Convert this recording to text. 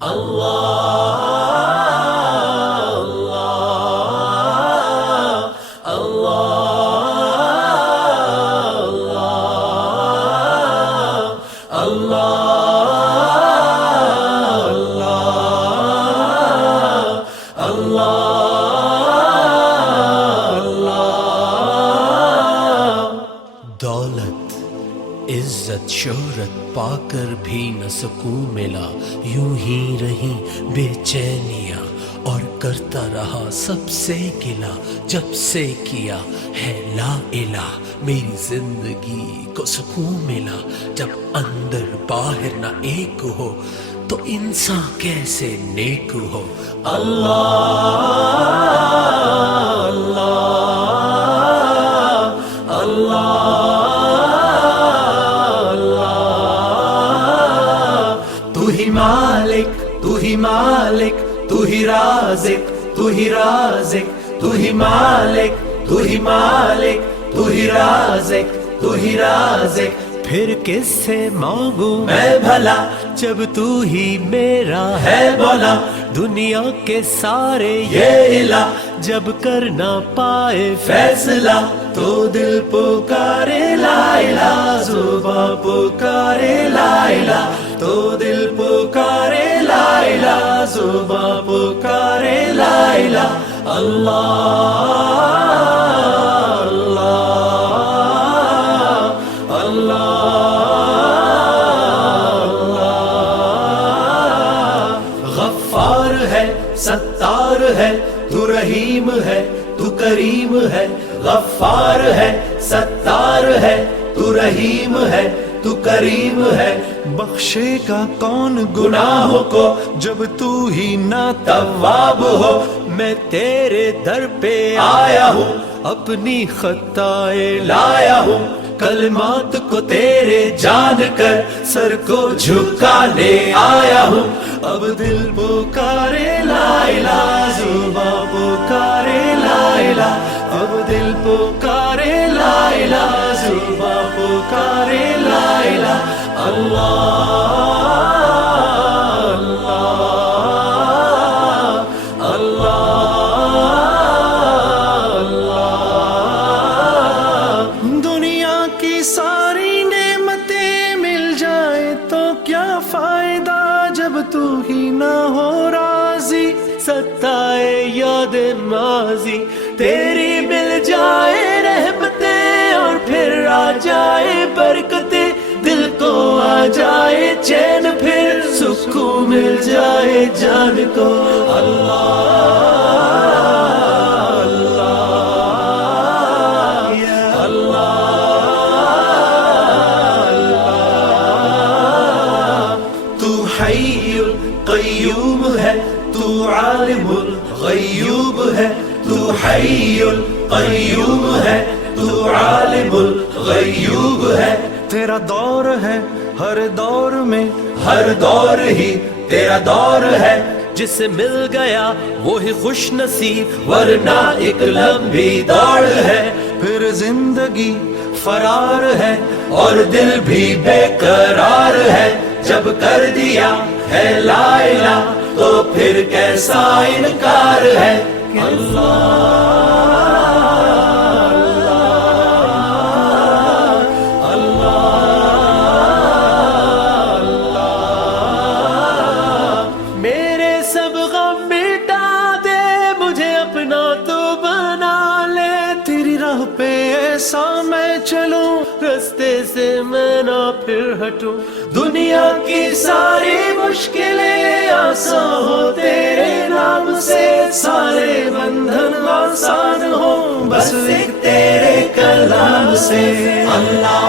دولت عزت شہرت پا کر بھی نہ سکون ملا، یوں ہی رہی بے چینیاں اور کرتا رہا سب سے گلا، جب سے کیا ہے لا الہ میری زندگی کو سکون ملا۔ جب اندر باہر نہ ایک ہو تو انسان کیسے نیک ہو۔ تو ہی مالک تو ہی مالک تو ہی رازق تو ہی رازق تو ہی مالک تو ہی مالک تو ہی رازق تو ہی رازق، پھر کس سے مانگوں میں بھلا جب تو ہی میرا ہے مولا، دنیا کے سارے یہ الہ جب کر نہ پائے فیصلہ تو دل پکارے لا الہ، زباں پکارے لا الہ، تو دل پکارے لا الہ، زباں پکارے لا الہ۔ غفار ہے ستار ہے تو رحیم ہے تو کریم ہے، غفار ہے ستار ہے تو رحیم ہے تو کریم ہے، بخشے گا کون گناہوں کو جب تو ہی نہ تواب ہو۔ میں تیرے در پہ آیا ہوں اپنی خطائیں لایا ہوں، کلمات کو تیرے جان کر سر کو جھکانے آیا ہوں، اب دل پکارے لا الہ، زباں پکارے لا الہ، اب دل پکارے لا الہ، زباں پکارے لا الہ۔ دنیا کی ساری نعمتیں مل جائے تو کیا فائدہ جب تو ہی نہ ہو راضی، ستائے یاد ماضی تیری مل جائے رحمتیں اور پھر آ جائے برکتیں، دل کو آ جائے چین پھر سکون مل جائے جان کو۔ تو حی القیوم ہے تو عالم الغیوب ہے، تو حی القیوم ہے تو عالم الغیوب ہے، تیرا دور ہے ہر دور میں، ہر دور ہی تیرا دور ہے، جسے مل گیا وہی خوش نصیب، ورنہ ایک لمبی دوڑ ہے، پھر زندگی فرار ہے اور دل بھی بے قرار ہے، جب کر دیا ہے لا الہ تو پھر کیسا انکار ہے۔ میرے سب غم مٹا دے، مجھے اپنا تو بنا لے، تیری راہ پہ ایسا میں چلوں، رستے سے میں نہ پھر ہٹوں، دنیا کی ساری مشکلیں آسان ہو تیرے نام سے، سارے بندھن آسان ہو بس ایک تیرے کلام سے۔ اللہ